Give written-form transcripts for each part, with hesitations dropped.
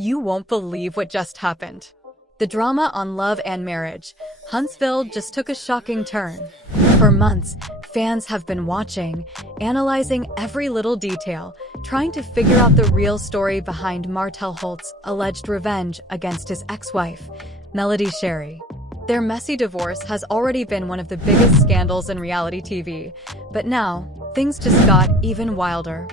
You won't believe what just happened. The drama on love and marriage, Huntsville, just took a shocking turn. For months, fans have been watching, analyzing every little detail, trying to figure out the real story behind Martell Holt's alleged revenge against his ex-wife, Melody Shari. Their messy divorce has already been one of the biggest scandals in reality TV, but now, things just got even wilder.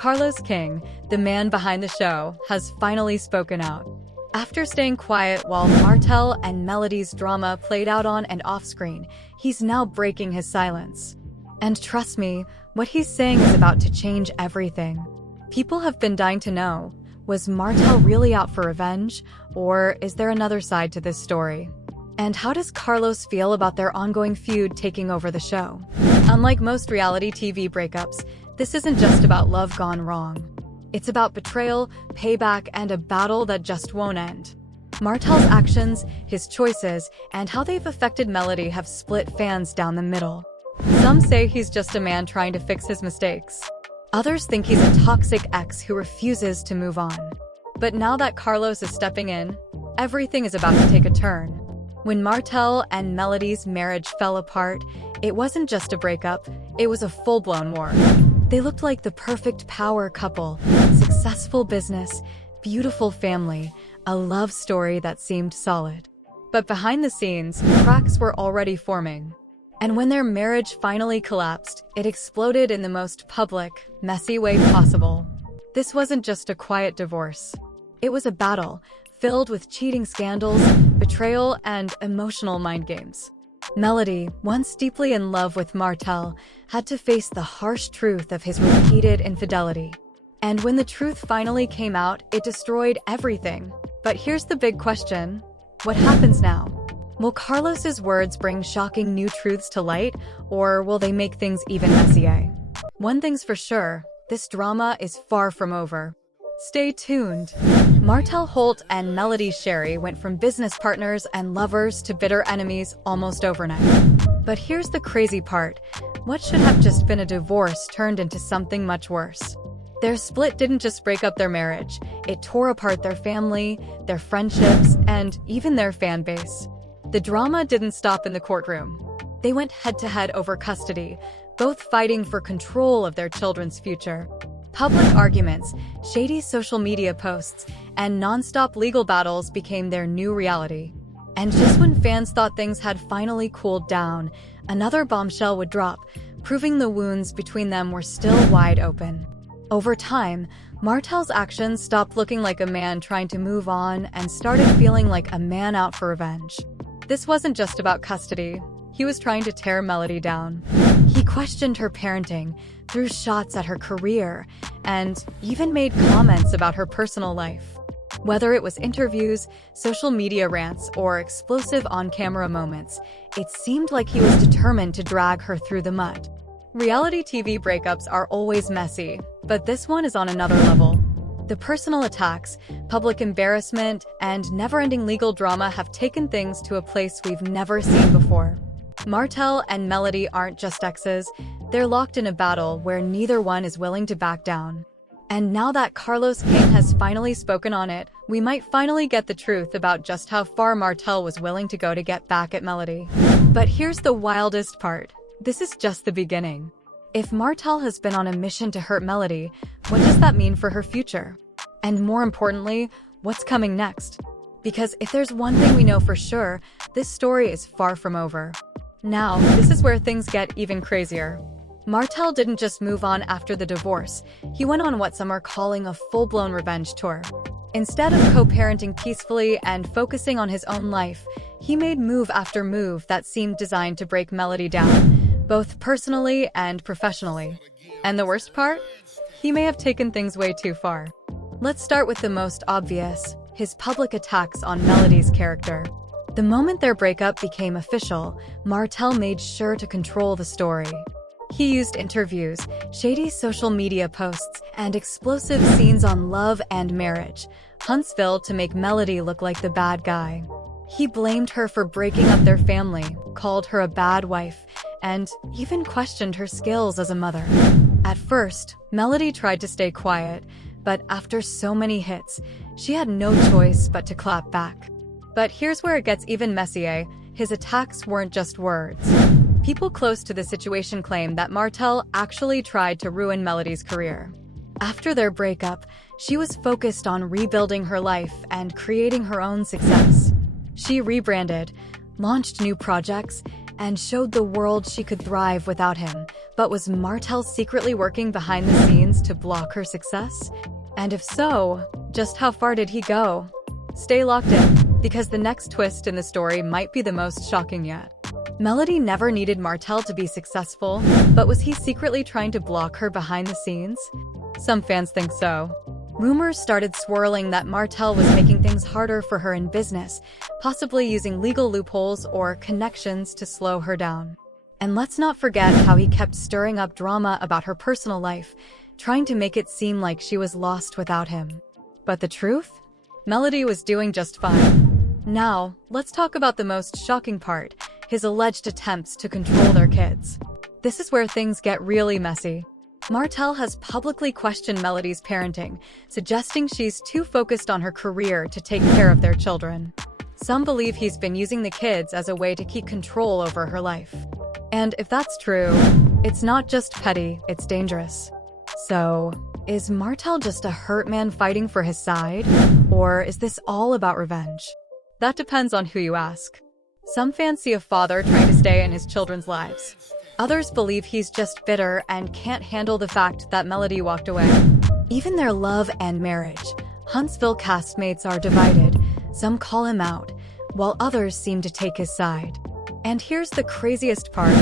Carlos King, the man behind the show, has finally spoken out. After staying quiet while Martell and Melody's drama played out on and off-screen, he's now breaking his silence. And trust me, what he's saying is about to change everything. People have been dying to know, was Martell really out for revenge, or is there another side to this story? And how does Carlos feel about their ongoing feud taking over the show? Unlike most reality TV breakups, this isn't just about love gone wrong. It's about betrayal, payback, and a battle that just won't end. Martell's actions, his choices, and how they've affected Melody have split fans down the middle. Some say he's just a man trying to fix his mistakes. Others think he's a toxic ex who refuses to move on. But now that Carlos is stepping in, everything is about to take a turn. When Martell and Melody's marriage fell apart, it wasn't just a breakup, it was a full-blown war. They looked like the perfect power couple, successful business, beautiful family, a love story that seemed solid. But behind the scenes, cracks were already forming. And when their marriage finally collapsed, it exploded in the most public, messy way possible. This wasn't just a quiet divorce. It was a battle, filled with cheating scandals, betrayal, and emotional mind games. Melody, once deeply in love with Martell, had to face the harsh truth of his repeated infidelity. And when the truth finally came out, it destroyed everything. But here's the big question. What happens now? Will Carlos's words bring shocking new truths to light, or will they make things even messier? One thing's for sure, this drama is far from over. Stay tuned. Martell Holt and Melody Shari went from business partners and lovers to bitter enemies almost overnight. But here's the crazy part. What should have just been a divorce turned into something much worse. Their split didn't just break up their marriage, it tore apart their family, their friendships, and even their fan base. The drama didn't stop in the courtroom. They went head-to-head over custody, both fighting for control of their children's future. Public arguments, shady social media posts, and non-stop legal battles became their new reality. And just when fans thought things had finally cooled down, another bombshell would drop, proving the wounds between them were still wide open. Over time, Martell's actions stopped looking like a man trying to move on and started feeling like a man out for revenge. This wasn't just about custody. He was trying to tear Melody down. He questioned her parenting, threw shots at her career, and even made comments about her personal life. Whether it was interviews, social media rants, or explosive on-camera moments, it seemed like he was determined to drag her through the mud. Reality TV breakups are always messy, but this one is on another level. The personal attacks, public embarrassment, and never-ending legal drama have taken things to a place we've never seen before. Martell and Melody aren't just exes, they're locked in a battle where neither one is willing to back down. And now that Carlos King has finally spoken on it, we might finally get the truth about just how far Martell was willing to go to get back at Melody. But here's the wildest part. This is just the beginning. If Martell has been on a mission to hurt Melody, what does that mean for her future? And more importantly, what's coming next? Because if there's one thing we know for sure, this story is far from over. Now, this is where things get even crazier. Martell didn't just move on after the divorce, he went on what some are calling a full-blown revenge tour. Instead of co-parenting peacefully and focusing on his own life, he made move after move that seemed designed to break Melody down, both personally and professionally. And the worst part? He may have taken things way too far. Let's start with the most obvious, his public attacks on Melody's character. The moment their breakup became official, Martell made sure to control the story. He used interviews, shady social media posts, and explosive scenes on love and marriage, Huntsville, to make Melody look like the bad guy. He blamed her for breaking up their family, called her a bad wife, and even questioned her skills as a mother. At first, Melody tried to stay quiet, But after so many hits, she had no choice but to clap back. But here's where it gets even messier. His attacks weren't just words. People close to the situation claim that Martell actually tried to ruin Melody's career. After their breakup, she was focused on rebuilding her life and creating her own success. She rebranded, launched new projects, and showed the world she could thrive without him. But was Martell secretly working behind the scenes to block her success? And if so, just how far did he go? Stay locked in, because the next twist in the story might be the most shocking yet. Melody never needed Martell to be successful, but was he secretly trying to block her behind the scenes? Some fans think so. Rumors started swirling that Martell was making things harder for her in business, possibly using legal loopholes or connections to slow her down. And let's not forget how he kept stirring up drama about her personal life, trying to make it seem like she was lost without him. But the truth? Melody was doing just fine. Now, let's talk about the most shocking part, his alleged attempts to control their kids. This is where things get really messy. Martell has publicly questioned Melody's parenting, suggesting she's too focused on her career to take care of their children. Some believe he's been using the kids as a way to keep control over her life. And if that's true, it's not just petty, it's dangerous. So, is Martell just a hurt man fighting for his side? Or is this all about revenge? That depends on who you ask. Some fans see a father trying to stay in his children's lives. Others believe he's just bitter and can't handle the fact that Melody walked away. Even their love and marriage, Huntsville castmates are divided. Some call him out, while others seem to take his side. And here's the craziest part.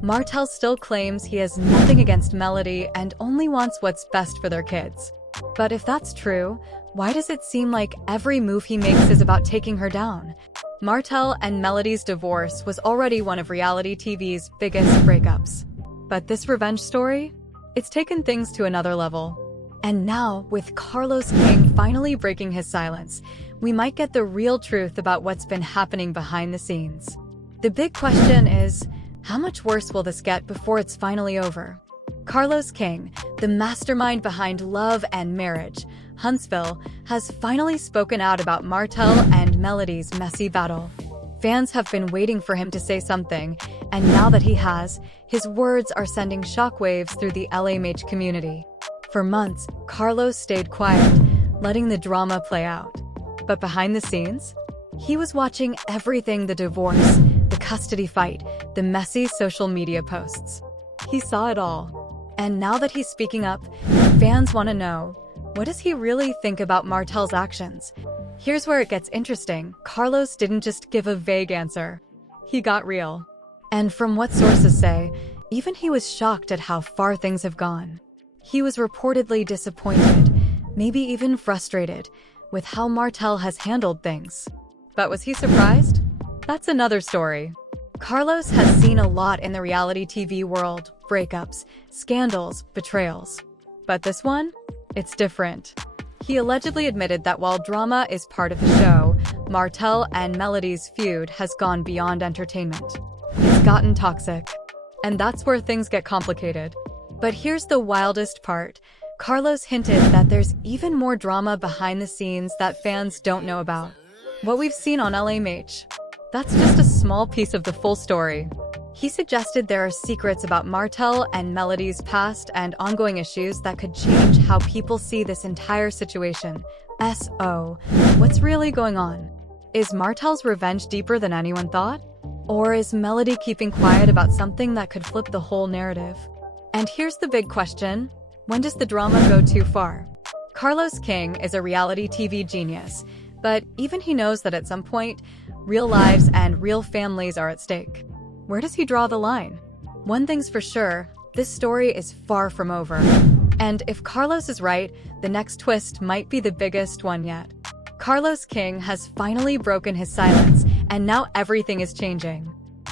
Martell still claims he has nothing against Melody and only wants what's best for their kids. But if that's true, why does it seem like every move he makes is about taking her down? Martell and Melody's divorce was already one of reality TV's biggest breakups. But this revenge story? It's taken things to another level. And now, with Carlos King finally breaking his silence, we might get the real truth about what's been happening behind the scenes. The big question is, how much worse will this get before it's finally over? Carlos King, the mastermind behind Love and Marriage, Huntsville, has finally spoken out about Martell and Melody's messy battle. Fans have been waiting for him to say something, and now that he has, his words are sending shockwaves through the LMH community. For months, Carlos stayed quiet, letting the drama play out. But behind the scenes, he was watching everything: the divorce, the custody fight, the messy social media posts. He saw it all. And now that he's speaking up, fans want to know, what does he really think about Martell's actions? Here's where it gets interesting. Carlos didn't just give a vague answer. He got real. And from what sources say, even he was shocked at how far things have gone. He was reportedly disappointed, maybe even frustrated, with how Martell has handled things. But was he surprised? That's another story. Carlos has seen a lot in the reality TV world: breakups, scandals, betrayals. But this one? It's different. He allegedly admitted that while drama is part of the show, Martell and Melody's feud has gone beyond entertainment. It's gotten toxic. And that's where things get complicated. But here's the wildest part. Carlos hinted that there's even more drama behind the scenes that fans don't know about. What we've seen on LMH. That's just a small piece of the full story. He suggested there are secrets about Martell and Melody's past and ongoing issues that could change how people see this entire situation. So, what's really going on? Is Martell's revenge deeper than anyone thought? Or is Melody keeping quiet about something that could flip the whole narrative? And here's the big question: when does the drama go too far? Carlos King is a reality TV genius, but even he knows that at some point, real lives and real families are at stake. Where does he draw the line? One thing's for sure, this story is far from over. And if Carlos is right, the next twist might be the biggest one yet. Carlos King has finally broken his silence, and now everything is changing.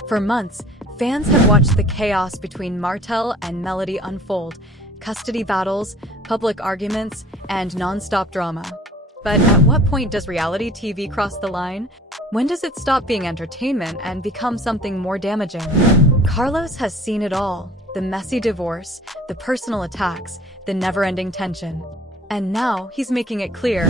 For months, fans have watched the chaos between Martell and Melody unfold: custody battles, public arguments, and non-stop drama. But at what point does reality TV cross the line? When does it stop being entertainment and become something more damaging? Carlos has seen it all: the messy divorce, the personal attacks, the never-ending tension. And now he's making it clear,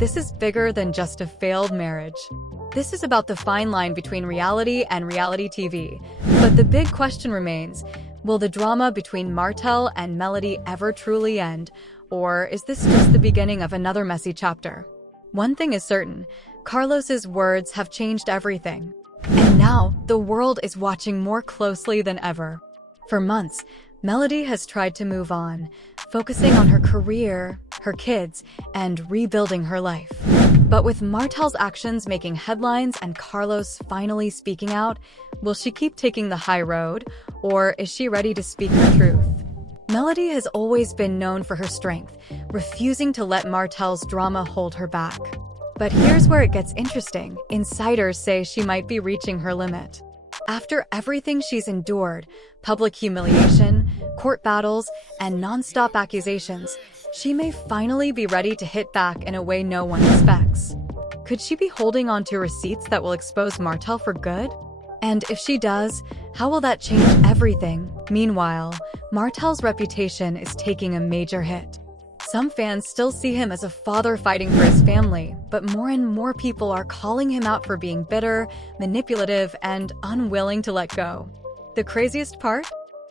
this is bigger than just a failed marriage. This is about the fine line between reality and reality TV. But the big question remains, will the drama between Martell and Melody ever truly end? Or is this just the beginning of another messy chapter? One thing is certain, Carlos's words have changed everything. And now, the world is watching more closely than ever. For months, Melody has tried to move on, focusing on her career, her kids, and rebuilding her life. But with Martell's actions making headlines and Carlos finally speaking out, will she keep taking the high road, or is she ready to speak her truth? Melody has always been known for her strength, refusing to let Martell's drama hold her back. But here's where it gets interesting. Insiders say she might be reaching her limit. After everything she's endured, public humiliation, court battles, and non-stop accusations, she may finally be ready to hit back in a way no one expects. Could she be holding on to receipts that will expose Martell for good? And if she does, how will that change everything? Meanwhile, Martell's reputation is taking a major hit. Some fans still see him as a father fighting for his family, but more and more people are calling him out for being bitter, manipulative, and unwilling to let go. The craziest part?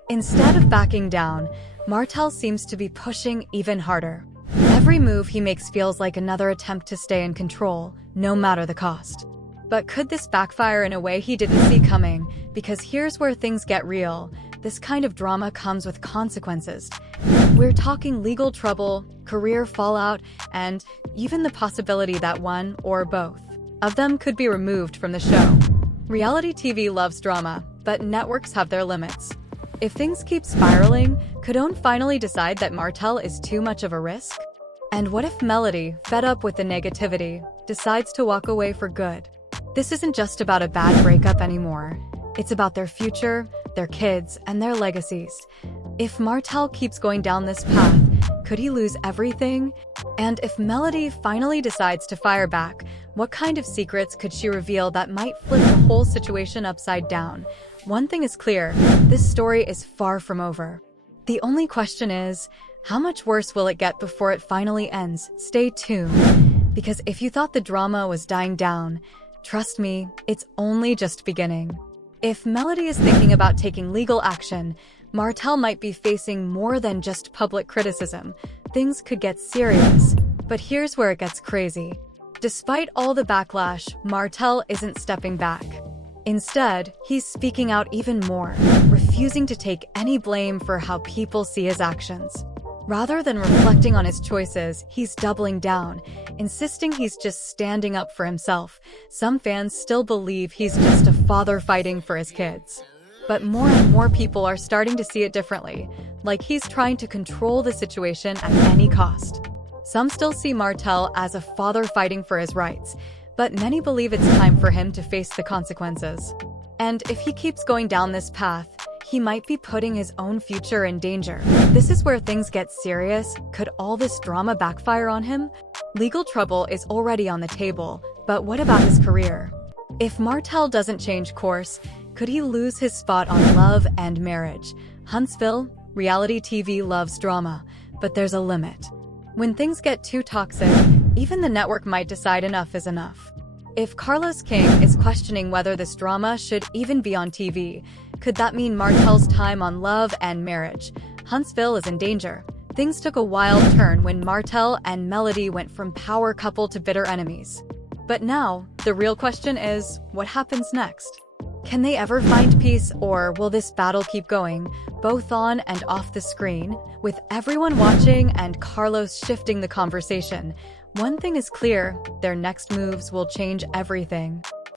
Instead of backing down, Martell seems to be pushing even harder. Every move he makes feels like another attempt to stay in control, no matter the cost. But could this backfire in a way he didn't see coming? Because here's where things get real. This kind of drama comes with consequences. We're talking legal trouble, career fallout, and even the possibility that one or both of them could be removed from the show. Reality TV loves drama, but networks have their limits. If things keep spiraling, could OWN finally decide that Martell is too much of a risk? And what if Melody, fed up with the negativity, decides to walk away for good? This isn't just about a bad breakup anymore. It's about their future, their kids, and their legacies. If Martell keeps going down this path, could he lose everything? And if Melody finally decides to fire back, what kind of secrets could she reveal that might flip the whole situation upside down? One thing is clear, this story is far from over. The only question is, how much worse will it get before it finally ends? Stay tuned, because if you thought the drama was dying down, trust me, it's only just beginning. If Melody is thinking about taking legal action, Martell might be facing more than just public criticism. Things could get serious. But here's where it gets crazy. Despite all the backlash, Martell isn't stepping back. Instead, he's speaking out even more, refusing to take any blame for how people see his actions. Rather than reflecting on his choices, he's doubling down, insisting he's just standing up for himself. Some fans still believe he's just a father fighting for his kids. But more and more people are starting to see it differently, like he's trying to control the situation at any cost. Some still see Martell as a father fighting for his rights, but many believe it's time for him to face the consequences. And if he keeps going down this path, he might be putting his own future in danger. This is where things get serious. Could all this drama backfire on him? Legal trouble is already on the table, but what about his career? If Martell doesn't change course, could he lose his spot on Love and Marriage? Huntsville, reality TV loves drama, but there's a limit. When things get too toxic, even the network might decide enough is enough. If Carlos King is questioning whether this drama should even be on TV, could that mean Martell's time on Love and Marriage? Huntsville is in danger. Things took a wild turn when Martell and Melody went from power couple to bitter enemies. But now, the real question is, what happens next? Can they ever find peace, or will this battle keep going, both on and off the screen? With everyone watching and Carlos shifting the conversation, one thing is clear, their next moves will change everything.